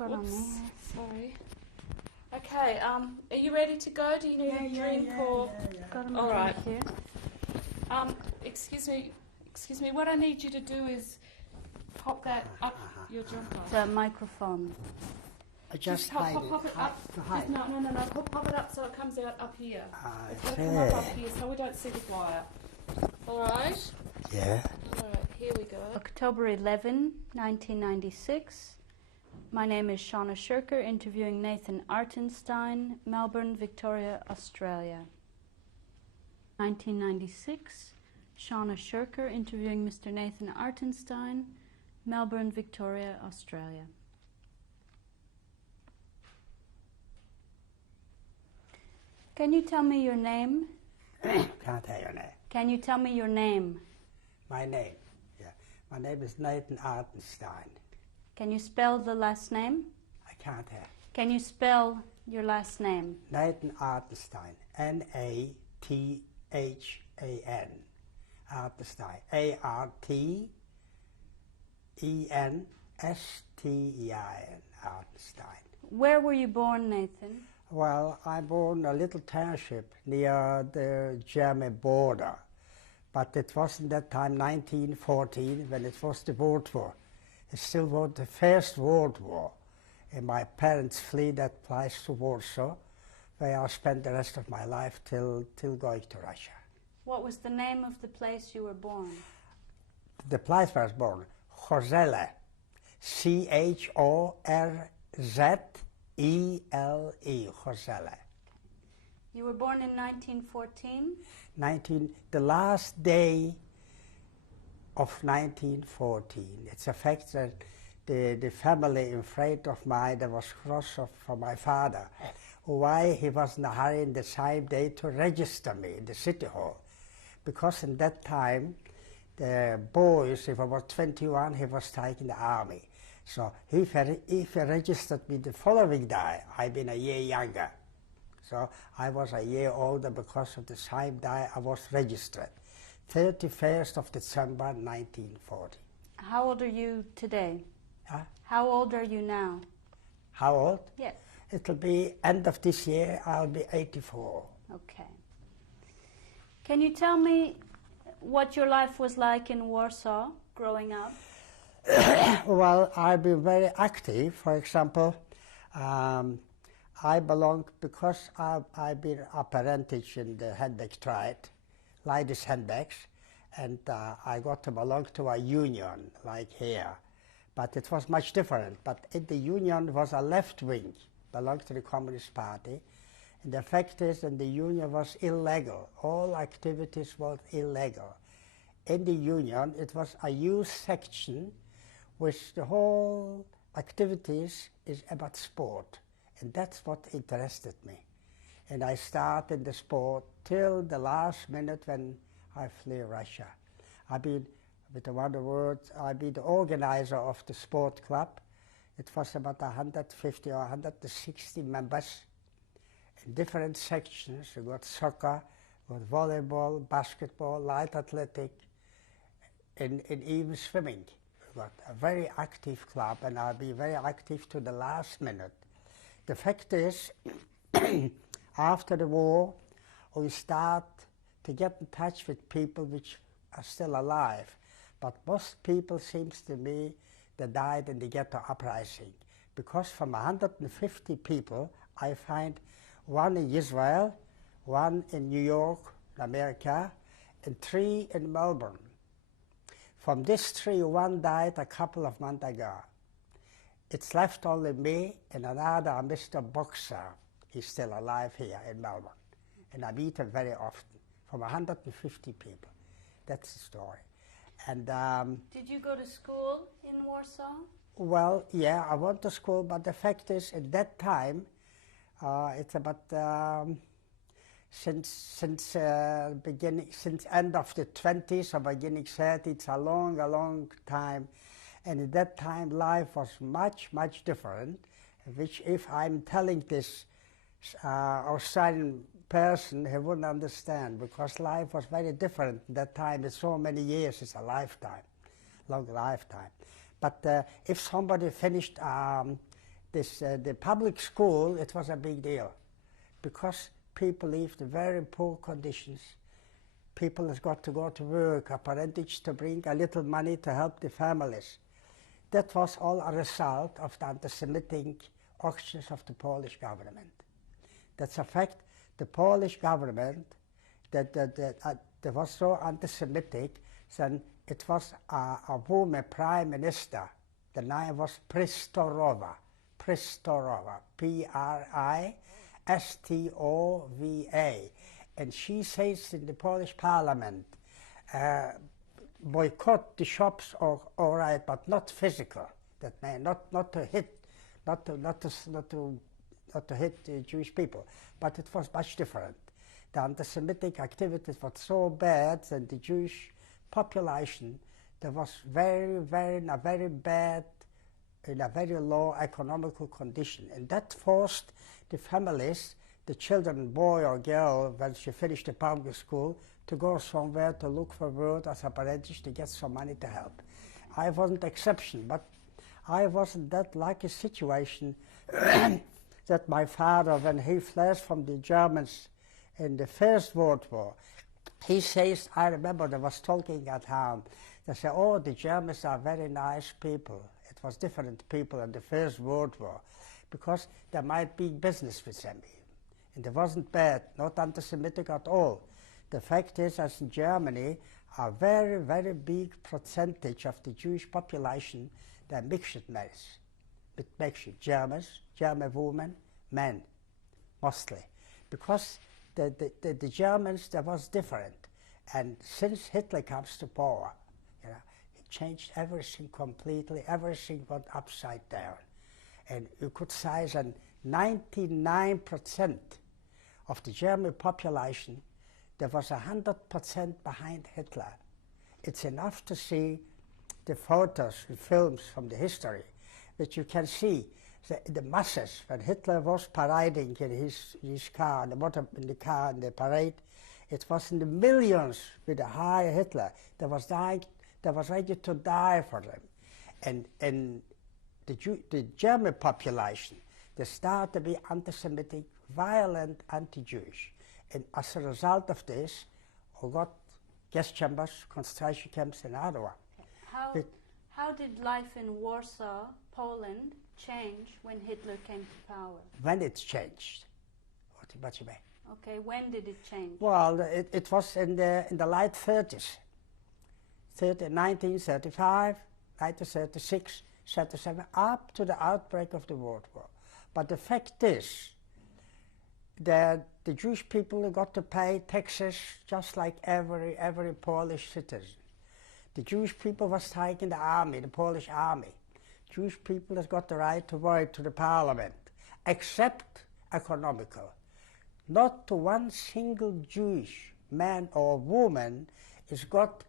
Got on Oops, me. sorry. Okay, are you ready to go? Do you need a drink or? Got on All right. here. Excuse me. What I need you to do is pop that up your jumper. The microphone. Just pop, hide pop it up. To hide. No. Pop it up so it comes out up here. It's got to come Okay. up here so we don't see the wire. All right. Yeah. All right. Here we go. October 11, 1996. My name is Shauna Shirker, interviewing Nathan Artenstein, Melbourne, Victoria, Australia. 1996. Shauna Shirker, interviewing Mr. Nathan Artenstein, Melbourne, Victoria, Australia. Can you tell me your name? Can't tell your name. Can you tell me your name? My name. Yeah. My name is Nathan Artenstein. Can you spell the last name? I can't tell. Can you spell your last name? Nathan Artenstein. Nathan. Artenstein. Artenstein. Artenstein. Where were you born, Nathan? Well, I born a little township near the German border, but it wasn't that time 1914 when it was the World War. It still was the First World War, and my parents fled that place to Warsaw, where I spent the rest of my life till going to Russia. What was the name of the place you were born? The place where I was born, Chorzele, Chorzele, Chorzele. You were born in 1914? The last day of 1914. It's a fact that the family in front of mine, there was cross for my father, why he was in a hurry in the same day to register me in the city hall. Because in that time, the boys, if I was 21, he was taking the army. So if he registered me the following day, I'd been a year younger. So I was a year older because of the same day I was registered. 31st of December 1940. How old are you today? Huh? How old are you now? How old? Yes. It'll be end of this year, I'll be 84. Okay. Can you tell me what your life was like in Warsaw growing up? Well, I've been very active. For example, I belong, because I've been a parentage in the handbag trade, ladies' handbags, and I got to belong to a union like here. But it was much different. But in the union was a left wing, belonged to the Communist Party. And the fact is that the union was illegal. All activities were illegal. In the union, it was a youth section which the whole activities is about sport. And that's what interested me. And I started the sport till the last minute when I flew Russia. I've been, with the other words, I've been the organizer of the sport club. It was about 150 or 160 members in different sections. You got soccer, you got volleyball, basketball, light athletic, and even swimming. We got a very active club, and I'll be very active to the last minute. The fact is, after the war, we start to get in touch with people which are still alive. But most people, seems to me, they died in the ghetto uprising. Because from 150 people, I find one in Israel, one in New York, America, and 3 in Melbourne. From these 3, one died a couple of months ago. It's left only me and another Mr. Boxer. He's still alive here in Melbourne. And I meet him very often, from 150 people. That's the story. And Did you go to school in Warsaw? well, yeah, I went to school, but the fact is, at that time, it's about since end of the 20s or beginning 30s. It's a long time. And at that time, life was much different, which if I'm telling this Australian person, he wouldn't understand, because life was very different at that time. It's so many years, it's a lifetime, long lifetime. But if somebody finished the public school, it was a big deal because people lived in very poor conditions. People has got to go to work, a parentage to bring a little money to help the families. That was all a result of the anti-Semitic actions of the Polish government. That's a fact. The Polish government that was so anti-Semitic, then it was a woman prime minister. The name was Pristorova, Pristova, and she says in the Polish parliament, boycott the shops, all right, but not physical. That means not to hit, not to hit the Jewish people. But it was much different. The anti-Semitic activities were so bad that the Jewish population, there was in a very low economical condition, and that forced the families, the children, boy or girl, when she finished the public school, to go somewhere to look for work as a parentage to get some money to help. I wasn't exception, but I wasn't that lucky situation that my father, when he fled from the Germans in the First World War, he says, I remember they was talking at home, they said, oh, the Germans are very nice people. It was different people in the First World War, because they might be business with them. And it wasn't bad, not anti-Semitic at all. The fact is, as in Germany, a very big percentage of the Jewish population, they're mixed marriage. Germans, German women, men, mostly. Because the Germans, that was different. And since Hitler comes to power, you know, he changed everything completely, everything went upside down. And you could say that 99% of the German population, there was 100% behind Hitler. It's enough to see the photos and films from the history, that you can see the masses when Hitler was parading in his car, in the car in the parade. It was in the millions with the high Hitler that was dying, that was ready to die for them. And the German population, they started to be anti-Semitic, violent, anti-Jewish. And as a result of this, we got gas chambers, concentration camps, and other one. How did life in Warsaw, Poland, change when Hitler came to power? When it changed? What you mean? Okay, when did it change? Well, it was in the late 30s. 1935, 1936, 37, up to the outbreak of the World War. But the fact is that the Jewish people got to pay taxes just like every Polish citizen. The Jewish people was taking the army, the Polish army. Jewish people has got the right to vote to the parliament, except economical. Not to one single Jewish man or woman has got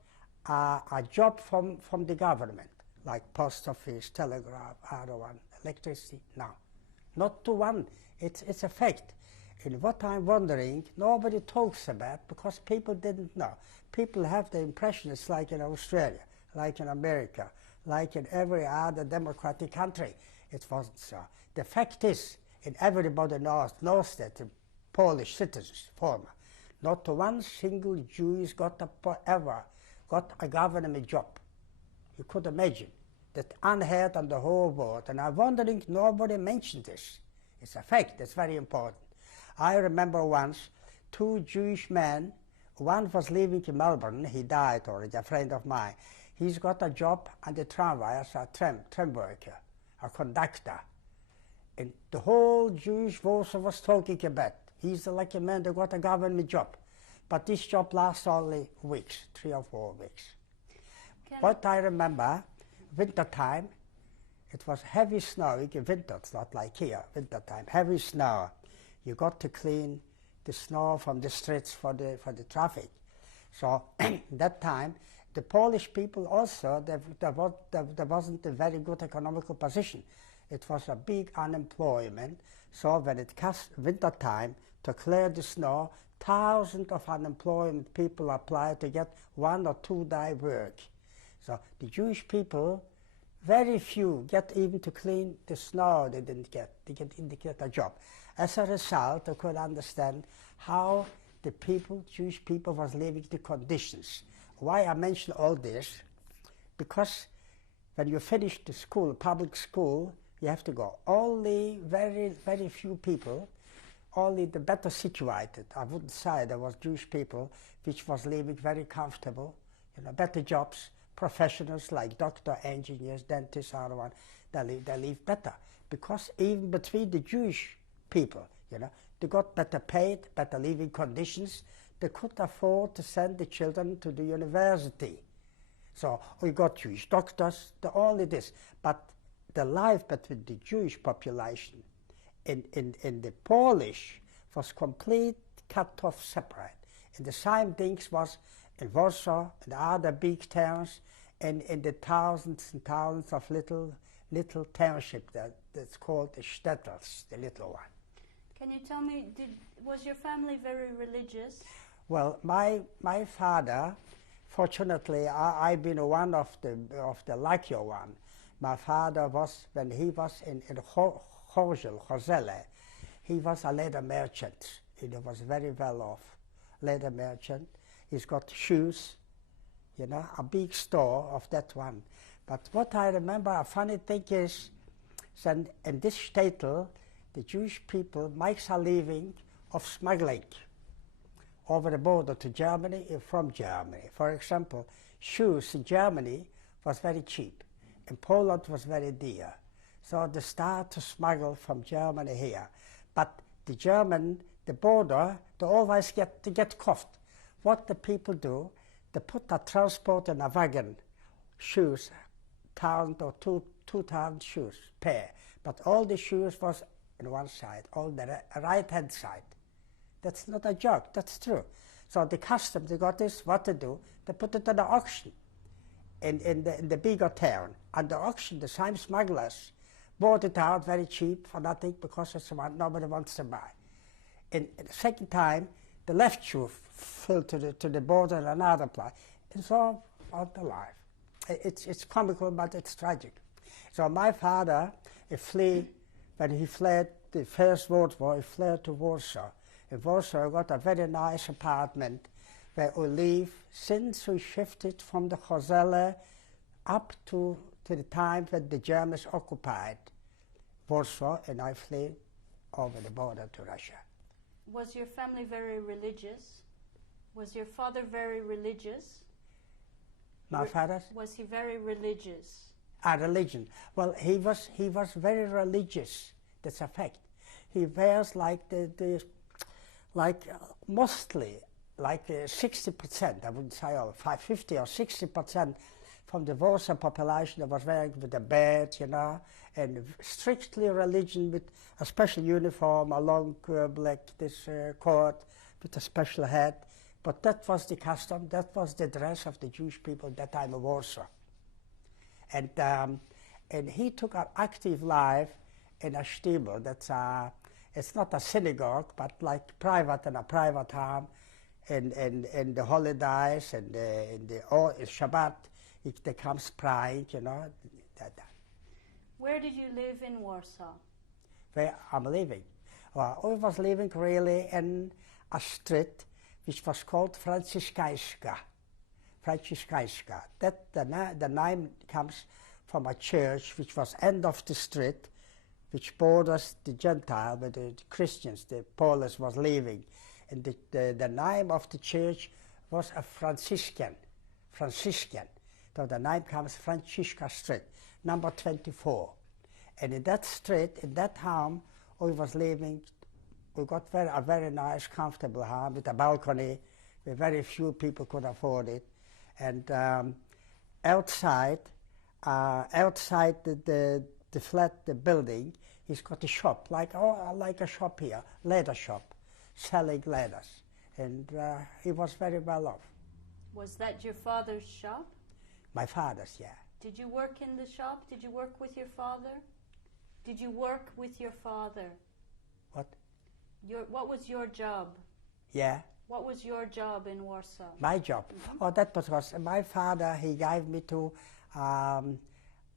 a job from the government, like post office, telegraph, other one, electricity. No, not to one. It's a fact. And what I'm wondering, nobody talks about, because people didn't know. People have the impression it's like in Australia, like in America, like in every other democratic country. It wasn't so. The fact is, and everybody knows that the Polish citizens, former, not one single Jew has ever got a government job. You could imagine that unheard on the whole world. And I'm wondering, nobody mentioned this. It's a fact, it's very important. I remember once, two Jewish men, one was living in Melbourne, he died already, a friend of mine. He's got a job on the tramway as a tram worker, a conductor. And the whole Jewish Warsaw was talking about. He's the lucky man that got a government job. But this job lasts only weeks, 3 or 4 weeks. What I remember, winter time, it was heavy snow, in winter, it's not like here, winter time, heavy snow. You got to clean the snow from the streets for the traffic. So that time, the Polish people also, there wasn't a very good economical position. It was a big unemployment. So when it comes winter time, to clear the snow, thousands of unemployed people applied to get 1 or 2 day work. So the Jewish people Very few get even to clean the snow. They didn't get. They didn't get a job. As a result, I could understand how the people, Jewish people, was living the conditions. Why I mention all this? Because when you finish the school, public school, you have to go. Only very, very few people, only the better situated. I wouldn't say there was Jewish people which was living very comfortable, better jobs, professionals like doctor, engineers, dentists, other one, they live better. Because even between the Jewish people, they got better paid, better living conditions. They could afford to send the children to the university. So we got Jewish doctors, only this. But the life between the Jewish population in the Polish was complete cut off, separate. And the same things was in Warsaw and other big towns, and in the thousands and thousands of little township that's called the shtetls, the little one. Can you tell me, was your family very religious? Well, my father, fortunately, I've been one of the luckier one. My father was, when he was in Hosele, he was a leather merchant. He was very well off, leather merchant. He's got shoes, a big store of that one. But what I remember, a funny thing is, that in this shtetl, the Jewish people makes a living of smuggling over the border to Germany and from Germany. For example, shoes in Germany was very cheap. In Poland was very dear. So they start to smuggle from Germany here. But the border, they always get caught. What the people do, they put a transport in a wagon, shoes, 1,000 or 2,000 shoes pair. But all the shoes was on one side, on the right-hand side. That's not a joke, that's true. So the customs, they got this, what to do, they put it on the auction in the bigger town. At the auction, the same smugglers bought it out very cheap for nothing because it's one nobody wants to buy. And the second time, the left shoe fell to the border in another place. It's all the life. It's comical, but it's tragic. So my father, when he fled the First World War, he fled to Warsaw. In Warsaw, I got a very nice apartment where we live since we shifted from the Hosele up to the time when the Germans occupied Warsaw, and I fled over the border to Russia. Was your family very religious? Was your father very religious? My father? Was he very religious? Religion. Well, he was very religious. That's a fact. He wears like mostly like 60%. I wouldn't say all, 50 or 60% from the Warsaw population that was wearing with a bed, and strictly religion with a special uniform, a long black coat with a special hat. But that was the custom. That was the dress of the Jewish people at that time in Warsaw. And he took an active life in a shtibel. It's not a synagogue, but like private in a private home, and the holidays and the Shabbat, they comes praying, that. Where did you live in Warsaw? Where I'm living? Well, I was living really in a street which was called Franciszkańska. That the name comes from a church which was end of the street, which borders the Gentile, where the Christians, the Polish was living. And the name of the church was a Franciscan. So the name comes Franciszka Street, number 24. And in that street, in that home, we was living. We got a very nice, comfortable home with a balcony, where very few people could afford it. And outside the flat, the building, he's got a shop, like a shop here, leather shop, selling leathers. And he was very well off. Was that your father's shop? My father's, yeah. Did you work in the shop? Did you work with your father? Did you work with your father? What? What was your job? Yeah. What was your job in Warsaw? My job? Mm-hmm. Oh, that was my father. He gave me to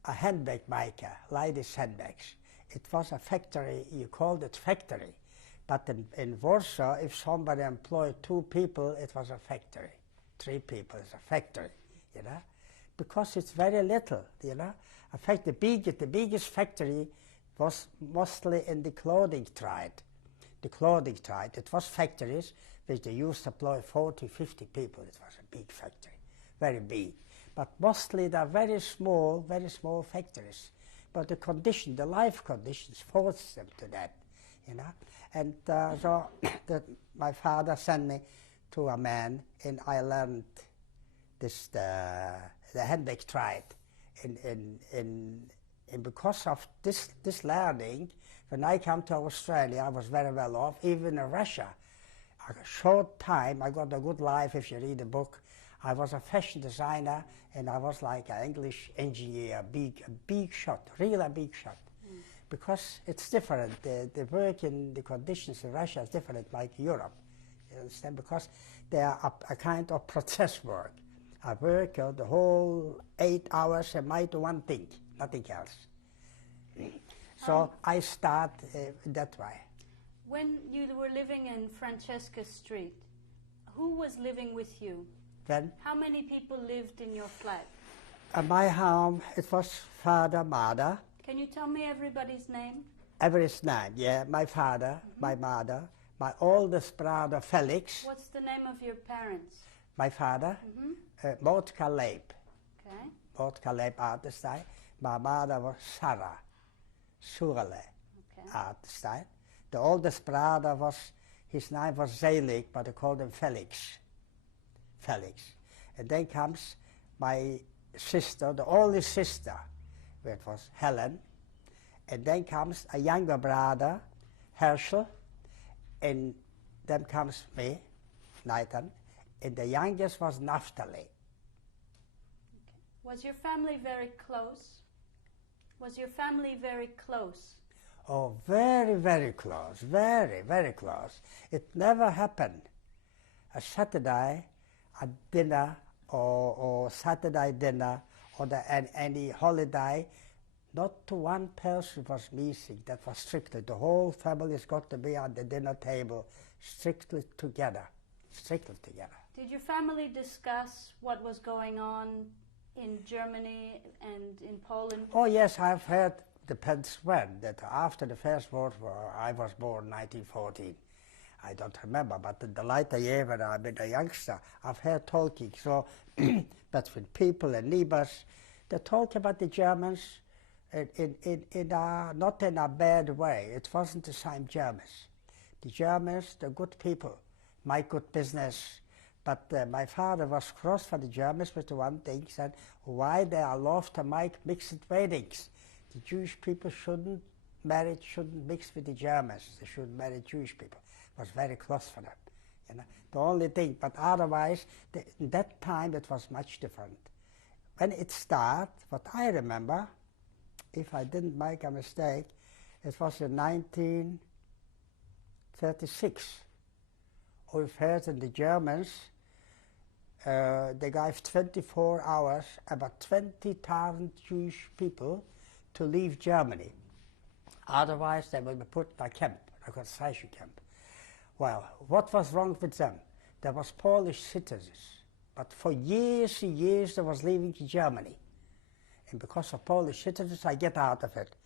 a handbag maker, ladies' handbags. It was a factory, you called it factory. But in Warsaw, if somebody employed 2 people, it was a factory. 3 people is a factory, you know, because it's very little, you know. In fact, the biggest factory was mostly in the clothing trade. The clothing trade, it was factories which they used to employ 40, 50 people. It was a big factory, very big. But mostly they're very small factories. But the condition, the life conditions forced them to that, you know. And so my father sent me to a man, and I learned this, the handbag trade. And because of this learning, when I came to Australia, I was very well off. Even in Russia, a short time, I got a good life. If you read the book, I was a fashion designer, and I was like an English engineer, a big shot, really a big shot. Because it's different. The work and the conditions in Russia is different, like Europe. You understand? Because they are a kind of process work. I work the whole 8 hours and might do one thing, nothing else. So I start that way. When you were living in Francesca Street, who was living with you? Then How many people lived in your flat? at my home, it was father, mother, Can you tell me everybody's name? everybody's name. Yeah, my father, my mother, my oldest brother Felix, What's the name of your parents? my father, Mort Caleb, Okay. Mort Caleb Artenstein. My mother was Sarah Surele Okay. Artenstein. The oldest brother was, his name was Zelig, but they called him Felix. Felix. And then comes my sister, the only sister, it was Helen. And then comes a younger brother, Herschel. And then comes me, Nathan. And the youngest was Naphtali. Was your family very close? Was your family very close? Oh, very, very close, very, very close. It never happened. A Saturday, a dinner, or Saturday dinner, or any holiday, not to one person was missing. That was strictly, the whole family has got to be on the dinner table, strictly together, strictly together. Did your family discuss what was going on in Germany and in Poland? Oh yes, I've heard, depends when, that after the First World War, I was born 1914. I don't remember, but in the later year when I've been a youngster, I've heard talking. So between people and neighbors, they talk about the Germans not in a bad way. It wasn't the same Germans. The Germans, the good people, make good business. But my father was cross for the Germans with the one thing, said, why they are love to make mixed weddings. The Jewish people shouldn't mix with the Germans. They should marry Jewish people. It was very close for them. You know? The only thing, but otherwise, in that time it was much different. When it started, what I remember, if I didn't make a mistake, it was in 1936. We've heard that the Germans, they gave 24 hours, about 20,000 Jewish people to leave Germany. Otherwise, they will be put in a camp, a concentration camp. Well, what was wrong with them? There was Polish citizens, but for years and years they was living in Germany. And because of Polish citizens, I get out of it.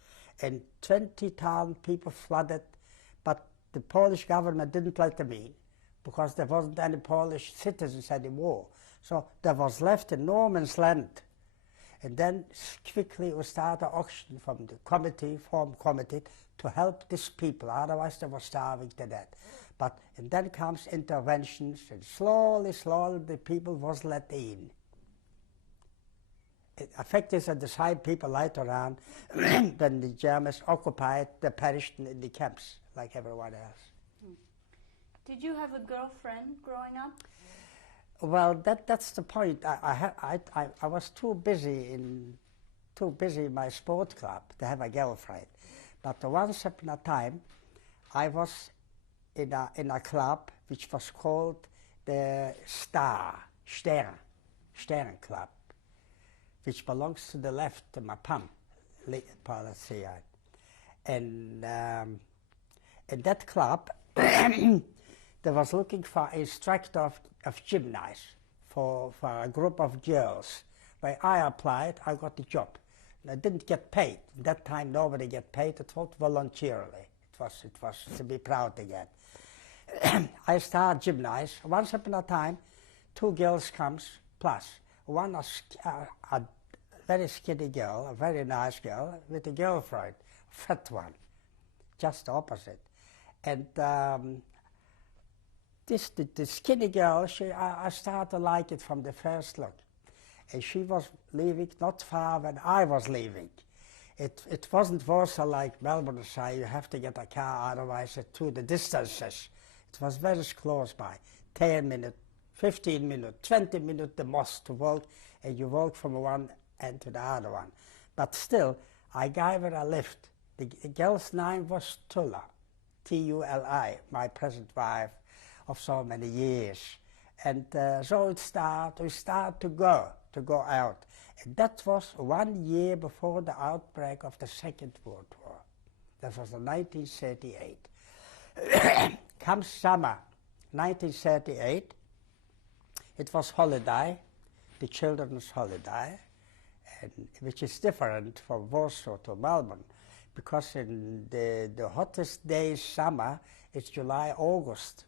And 20,000 people flooded, but the Polish government didn't let them in, because there wasn't any Polish citizens anymore. So there was left in no man's land. And then quickly we started an auction from the form committee, to help these people, otherwise they were starving to death. And then comes interventions, and slowly the people was let in. It affected the same people later on, when the Germans occupied, they perished in the camps, like everyone else. Did you have a girlfriend growing up? Well, that's the point. I was too busy in my sport club to have a girlfriend. But once upon a time, I was in a club which was called the Stern Club, which belongs to the left, the Mapam policy. And in that club, they was looking for an instructor of gymnast for a group of girls. When I applied, I got the job. I didn't get paid. At that time, nobody get paid. It was voluntarily. It was to be proud again. I started gymnast. Once upon a time, 2 girls comes plus. One a very skinny girl, a very nice girl, with a girlfriend, fat one, just opposite. And the skinny girl, I started to like it from the first look. And she was leaving not far when I was leaving. It wasn't Warsaw like Melbourne side, you have to get a car, otherwise it's too the distances. It was very close by, 10 minutes, 15 minutes, 20 minutes the most to walk, and you walk from one end to the other one. But still, I gave her a lift. The girl's name was Tula, T-U-L-I, my present wife of so many years. And so we started to go out. And that was 1 year before the outbreak of the Second World War. That was in 1938. Comes summer, 1938, it was holiday, the children's holiday, and, which is different from Warsaw to Melbourne, because in the hottest days summer, it's July, August,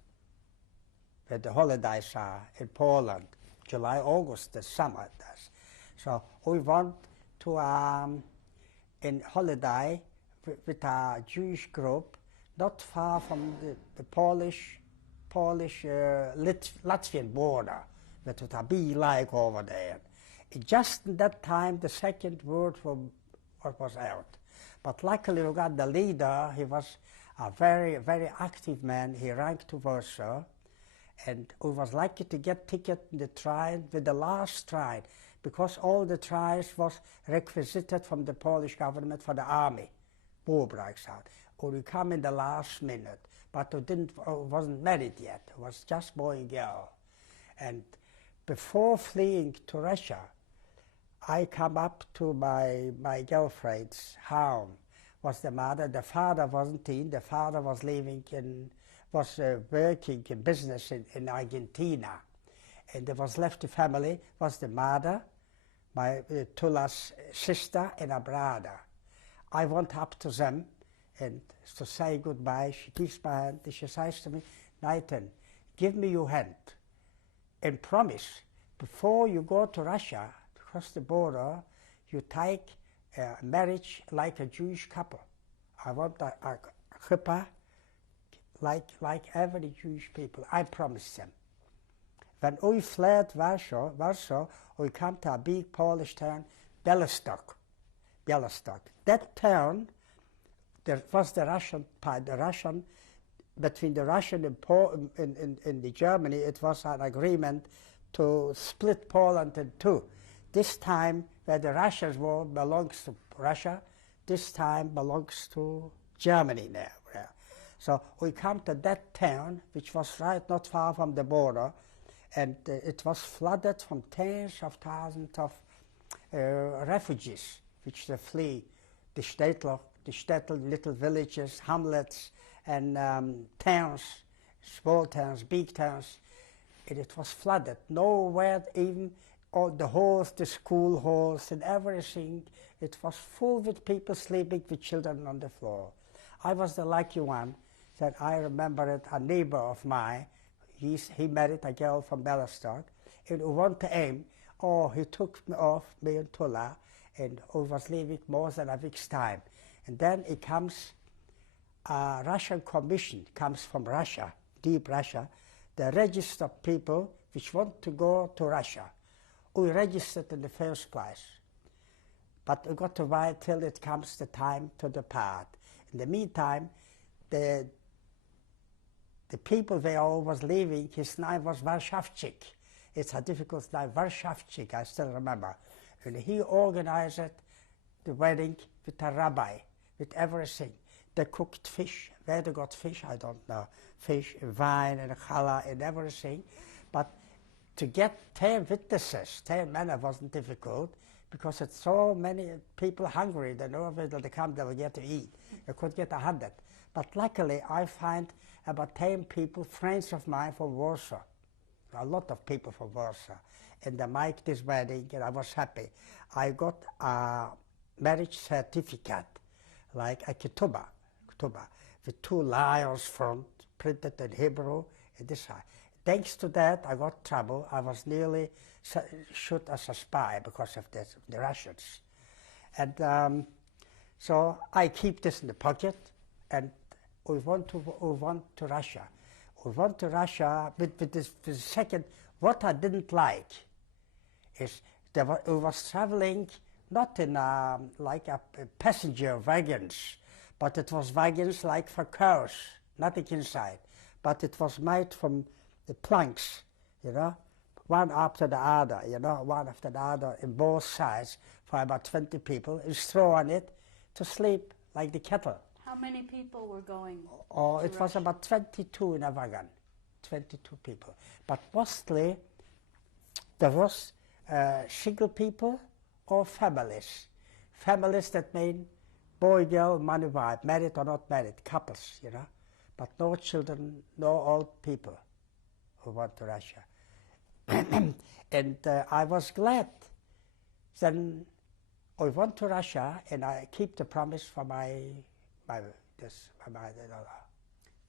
where the holidays are in Poland. July, August, the summer does. So we went to in holiday with a Jewish group, not far from the Polish-Latvian border, that was a big like over there. Just in that time, the Second World War was out. But luckily we got the leader. He was a very, very active man. He ran to Warsaw, and we was lucky to get ticket in the train with the last train, because all the trains was requisited from the Polish government for the army. War breaks out. Or we come in the last minute, but we wasn't married yet. It was just boy and girl. And before fleeing to Russia, I come up to my girlfriend's home. Was the mother? The father wasn't in. The father was working in business in Argentina, and there was left the family. Was the mother, my Tula's sister, and a brother. I went up to them and to say goodbye. She gives my hand and she says to me, "Nathan, give me your hand and promise before you go to Russia, across the border, you take marriage like a Jewish couple. I want a chuppah like every Jewish people." I promised them. When we fled Warsaw, we come to a big Polish town, Białystok. That town, there was the Russian part, between the Russian and the Germany, it was an agreement to split Poland in two. This time, where the Russians war belongs to Russia, this time belongs to Germany now. Yeah. So we come to that town, which was right not far from the border, and it was flooded from tens of thousands of refugees, which they flee, the shtetl, little villages, hamlets, and towns, small towns, big towns. And it was flooded. Nowhere even, all the halls, the school halls and everything, it was full with people sleeping with children on the floor. I was the lucky one that I remembered a neighbor of mine. He married a girl from Białystok, and we went to aim. Oh, he took me off, me and Tula, and we was leaving more than a week's time. And then it comes, a Russian commission comes from Russia, deep Russia, the register people which want to go to Russia. We registered in the first place, but we got to wait till it comes the time to depart. In the meantime, the people they all was leaving, his name was Warszawczyk. It's a difficult name, Warszawczyk, I still remember. And he organized the wedding with a rabbi, with everything. They cooked fish. Where they got fish, I don't know. Fish, wine, and challah, and everything. But to get 10 witnesses, 10 men, wasn't difficult, because it's so many people hungry, they know that they come, they will get to eat. You could get 100. But luckily, I find about 10 people, friends of mine from Warsaw, a lot of people from Warsaw. And they made this wedding, and I was happy. I got a marriage certificate, like a ketubah, with 2 lions front, printed in Hebrew, and this side. Thanks to that, I got trouble. I was nearly shot as a spy because of this, the Russians. And so I keep this in the pocket, and we went to Russia. We went to Russia with the second. What I didn't like is we was traveling not in like a passenger wagons, but it was wagons like for cars, nothing inside. But it was made from the planks, you know, one after the other, you know, one after the other in both sides for about 20 people. You straw on it to sleep like the kettle. How many people were going? Oh, it was about 22 in a wagon, 22 people. But mostly there was single people or families. Families that mean boy, girl, man, wife, married or not married, couples, you know. But no children, no old people who went to Russia. And I was glad. Then I went to Russia, and I keep the promise for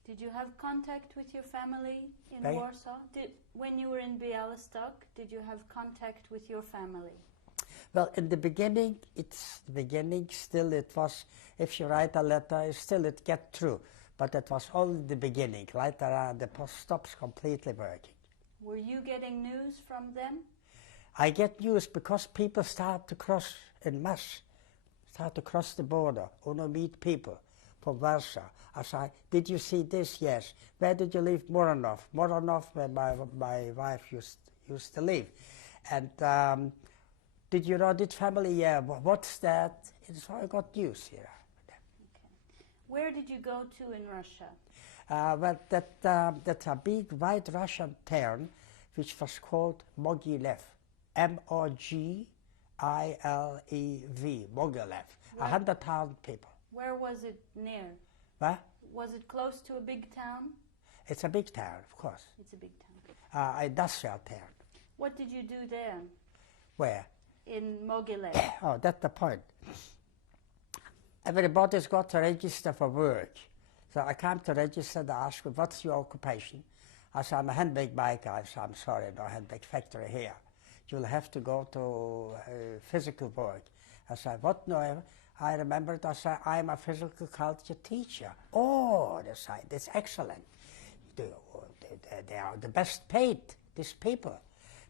Did you have contact with your family in Right. Warsaw? When you were in Białystok, did you have contact with your family? Well, in the beginning, still it was, if you write a letter, still it get through. But it was only the beginning. Later on, the post stops completely working. Were you getting news from them? I get news because people start to cross en masse, start to cross the border, or to meet people from Warsaw. I say, did you see this? Yes. Where did you leave Moronov? Moronov, where my wife used to live. And did you know that family? Yeah. What's that? So I got news here. Okay. Where did you go to in Russia? Well, that's a big white Russian town, which was called Mogilev, Mogilev, Mogilev, 100,000 people. Where was it near? What? Was it close to a big town? It's a big town, of course. It's a big town. Industrial town. What did you do there Where? in Mogilev? Oh, that's the point. Everybody's got to register for work. So I came to register, they asked me, what's your occupation? I said, I'm a handbag maker. I said, I'm sorry, no handbag factory here. You'll have to go to physical work. I said, what? No, I remembered, I said, I'm a physical culture teacher. Oh, they said, that's excellent. They are the best paid, these people.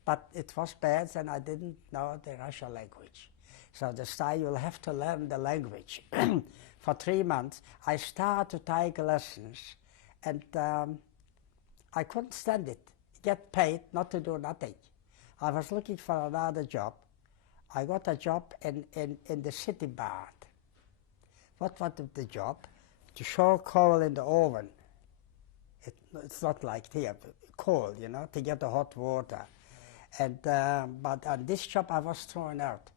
But it was bad, and I didn't know the Russian language. So this time you'll have to learn the language. For 3 months, I started to take lessons, and I couldn't stand it. Get paid, not to do nothing. I was looking for another job. I got a job in the city bar. What was the job? To show coal in the oven. It's not like here, coal, you know, to get the hot water. And but on this job I was thrown out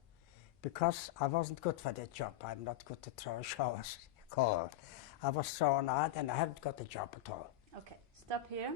because I wasn't good for that job. I'm not good to throw showers, coal. I was thrown out and I haven't got a job at all. Okay, stop here.